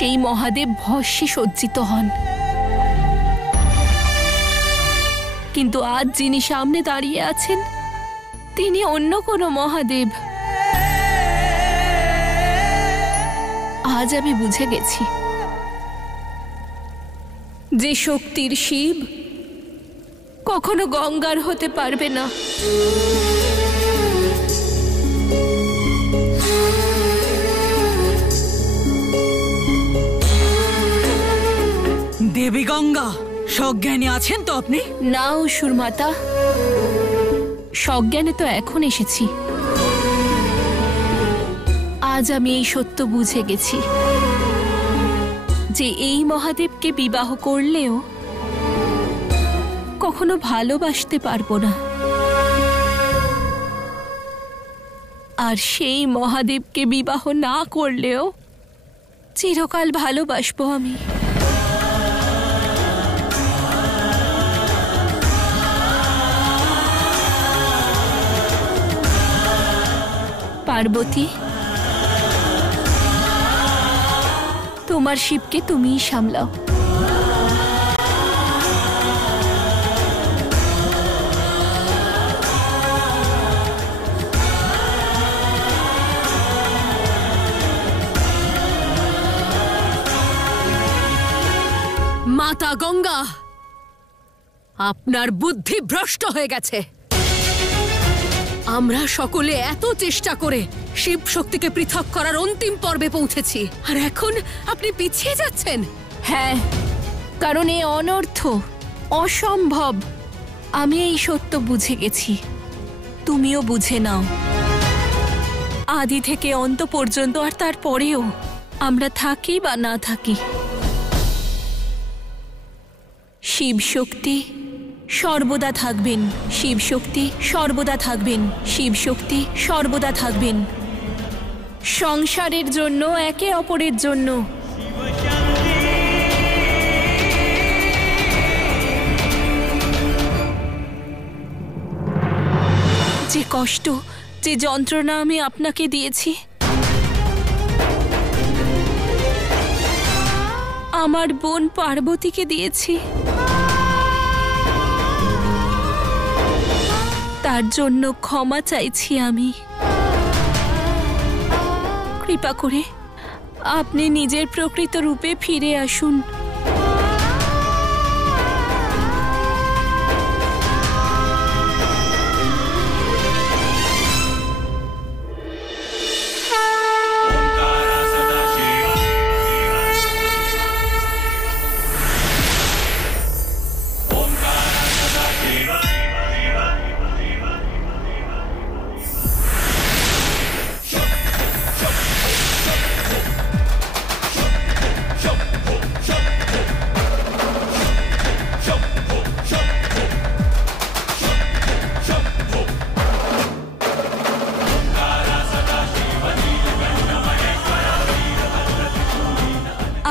সেই মহাদেব ভস্মে সজ্জিত হন। কিন্তু আজ যিনি সামনে দাঁড়িয়ে আছেন তিনি অন্য কোনো মহাদেব। আজ আমি বুঝে গেছি যে শক্তির শিব কখনো গঙ্গার হতে পারবে না। দেবী গঙ্গা, সজ্ঞানী আছেন তো আপনি? না অসুর মাতা, সজ্ঞানে তো এখন এসেছি। আজ আমি এই সত্য বুঝে গেছি যে এই মহাদেবকে বিবাহ করলেও কখনো ভালোবাসতে পারবো না, আর সেই মহাদেবকে বিবাহ না করলেও চিরকাল ভালোবাসবো আমি। পার্বতী, তোমার শিবকে তুমিই সামলাও। মাতা গঙ্গা, আপনার বুদ্ধি ভ্রষ্ট হয়ে গেছে। আমরা সকলে এত চেষ্টা করে শিব শক্তিকে পৃথক করার অন্তিম পর্বে পৌঁছেছি, আর এখন আপনি পিছিয়ে যাচ্ছেন। হ্যাঁ, কারণ এ অনর্থ, অসম্ভব। আমি এই সত্য বুঝে গেছি, তুমিও বুঝে নাও। আদি থেকে অন্ত পর্যন্ত, আর তারপরেও আমরা থাকি বা না থাকি, শিব শক্তি সর্বদা থাকবেন, শিব শক্তি সর্বদা থাকবেন, শিব শক্তি সর্বদা থাকবেন। সংসারের জন্য, একে অপরের জন্য। যে কষ্ট, যে যন্ত্রণা আমি আপনাকে দিয়েছি, আমার বোন পার্বতীকে দিয়েছি, তার জন্য ক্ষমা চাইছি আমি। কৃপা করে আপনি নিজের প্রকৃত রূপে ফিরে আসুন।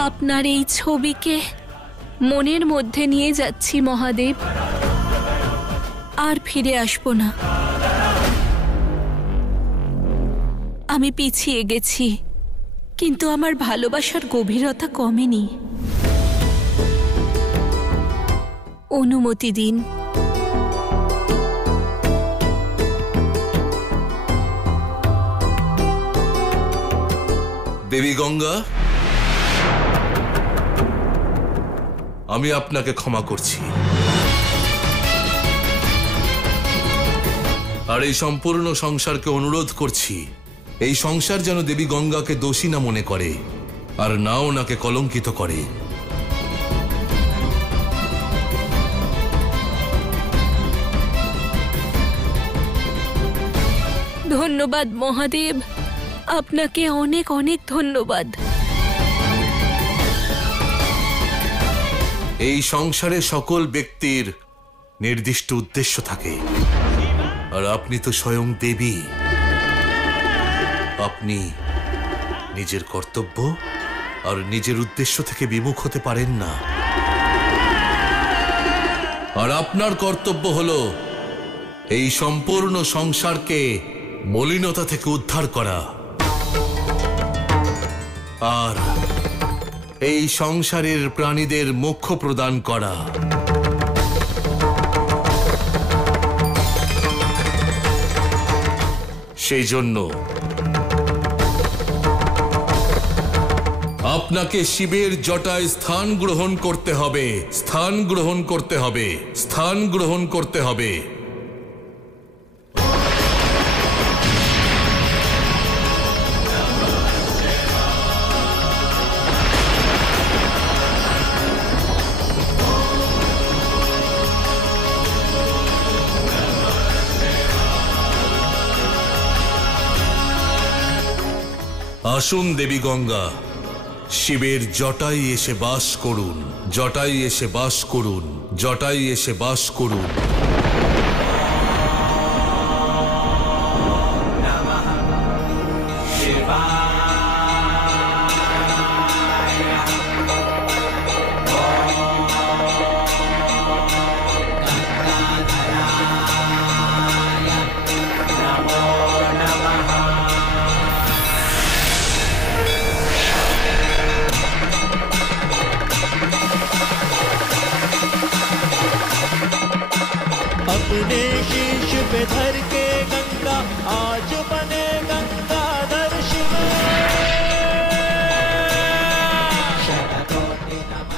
আপনার এই ছবিকে মনের মধ্যে নিয়ে যাচ্ছি মহাদেব, আর ফিরে আসব না। আমি পিছিয়ে গেছি, কিন্তু আমার ভালোবাসার গভীরতা কমেনি। অনুমতি দিন। দেবী গঙ্গা, আমি আপনাকে ক্ষমা করছি, আর এই সম্পূর্ণ সংসারকে অনুরোধ করছি, এই সংসার যেন দেবী গঙ্গাকে দোষী না মনে করে, আর না ওনাকে কলঙ্কিত করে। ধন্যবাদ মহাদেব, আপনাকে অনেক অনেক ধন্যবাদ। এই সংসারে সকল ব্যক্তির নির্দিষ্ট উদ্দেশ্য থাকে, আর আপনি তো স্বয়ং দেবী। আপনি নিজের কর্তব্য আর নিজের উদ্দেশ্য থেকে বিমুখ হতে পারেন না, আর আপনার কর্তব্য হলো এই সম্পূর্ণ সংসারকে মলিনতা থেকে উদ্ধার করা। আর এই সংসারের প্রাণীদের মোক্ষ প্রদান করা। সেই জন্য আপনাকে শিবের জটায় স্থান গ্রহণ করতে হবে, স্থান গ্রহণ করতে হবে, স্থান গ্রহণ করতে হবে। আসুন দেবী গঙ্গা, শিবের জটায় এসে বাস করুন, জটায় এসে বাস করুন, জটায় এসে বাস করুন। अपने शीश पे धर के गंगा आज बने गंगाधर शिव।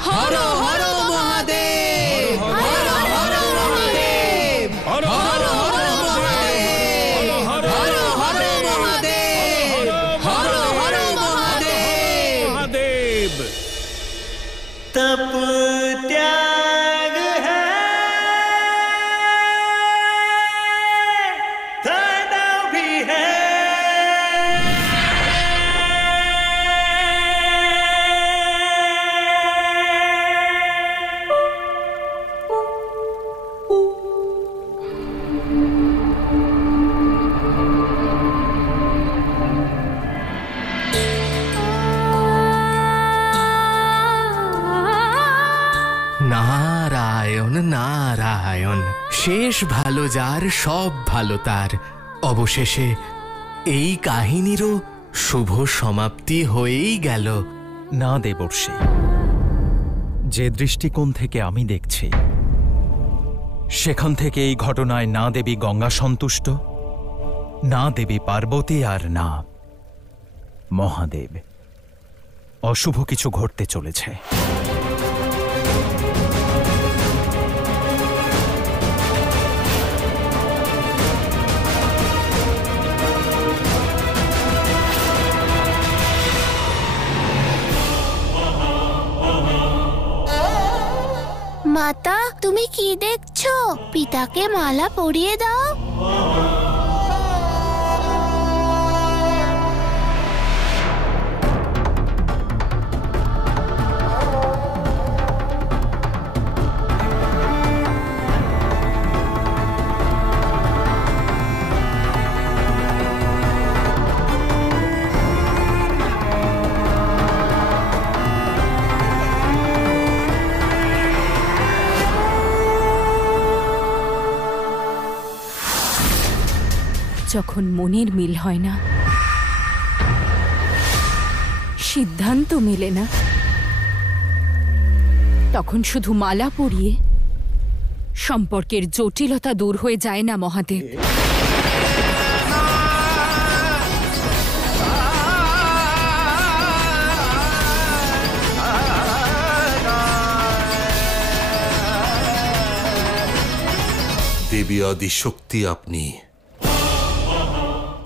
हर हर महादेव, हर हर महादेव, हर हर महादेव, हर हर महादेव, हर हर महादेव। तप त्याग है, धना भी है। নারায়ণ নারায়ণ, শেষ ভালো যার সব ভালো তার। অবশেষে এই কাহিনীরও শুভ সমাপ্তি হয়েই গেল। না দেবর্ষি, যে দৃষ্টিকোণ থেকে আমি দেখছি সেখান থেকে এই ঘটনায় না দেবী গঙ্গা সন্তুষ্ট, না দেবী পার্বতী, আর না মহাদেব। অশুভ কিছু ঘটতে চলেছে। মাতা, তুমি কি দেখছো? পিতাকে মালা পরিয়ে দাও। যখন মনের মিল হয় না, সিদ্ধান্ত মেলে না, তখন শুধু মালা পরিয়ে সম্পর্কের জটিলতা দূর হয়ে যায় না মহাদেব। দেবী আদিশক্তি আপনি,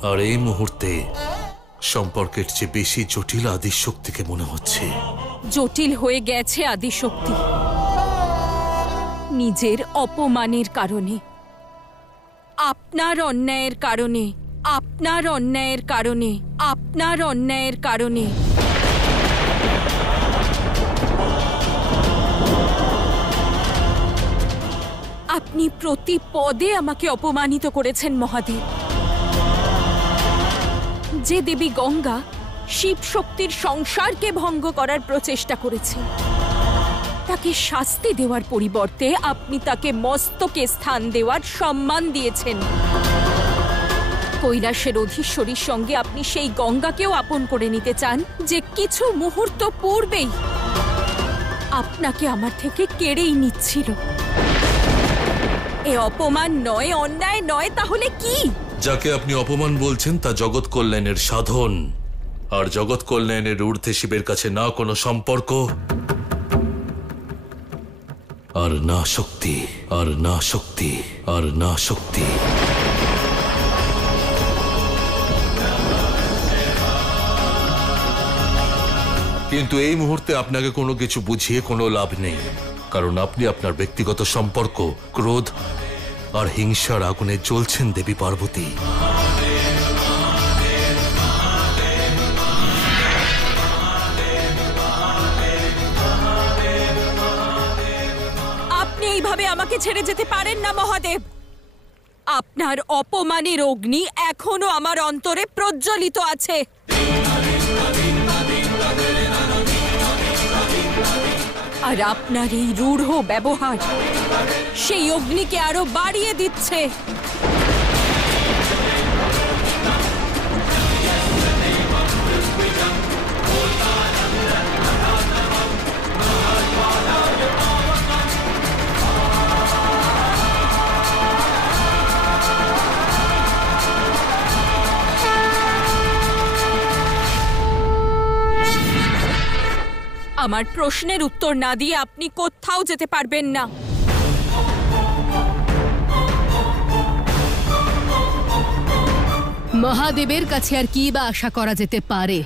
আর এই মুহূর্তে সম্পর্কের চেয়ে বেশি জটিল আদিশক্তিকে মনে হচ্ছে। জটিল হয়ে গেছে আদিশক্তি নিজের অপমানের কারণে, আপনার অন্যায়ের কারণে, আপনার অন্যায়ের কারণে, আপনার অন্যায়ের কারণে। আপনি প্রতি পদে আমাকে অপমানিত করেছেন মহাদেব। যে দেবী গঙ্গা শিব শক্তির সংসারকে ভঙ্গ করার প্রচেষ্টা করেছে, তাকে শাস্তি দেওয়ার পরিবর্তে আপনি তাকে মস্তকে স্থান দেওয়ার সম্মান দিয়েছেন। কৈলাসের অধীশ্বরীর সঙ্গে আপনি সেই গঙ্গাকেও আপন করে নিতে চান, যে কিছু মুহূর্ত পূর্বেই আপনাকে আমার থেকে কেড়েই নিচ্ছিল। এ অপমান নয়, অন্যায় নয়, তাহলে কি? যাকে আপনি অপমান বলছেন তা জগৎ কল্যাণের সাধন, আর জগৎ কল্যাণের ঊর্ধ্বে শিবের কাছে না কোনো সম্পর্ক, আর না শক্তি, আর না শক্তি, আর না শক্তি। কিন্তু এই মুহূর্তে আপনাকে কোনো কিছু বুঝিয়ে কোনো লাভ নেই, কারণ আপনি আপনার ব্যক্তিগত সম্পর্ক, ক্রোধ আর হিংসার আগুনে জ্বলছেন দেবী পার্বতী। আপনি এইভাবে আমাকে ছেড়ে যেতে পারেন না মহাদেব। আপনার অপমানের অগ্নি এখনো আমার অন্তরে প্রজ্বলিত আছে। আর আপনার এই রূঢ় ব্যবহার সেই অগ্নিকে আরো বাড়িয়ে দিচ্ছে। আমার প্রশ্নের উত্তর না দিয়ে আপনি কোথাও যেতে পারবেন না। মহাদেবের কাছে আর কি বা আশা করা যেতে পারে?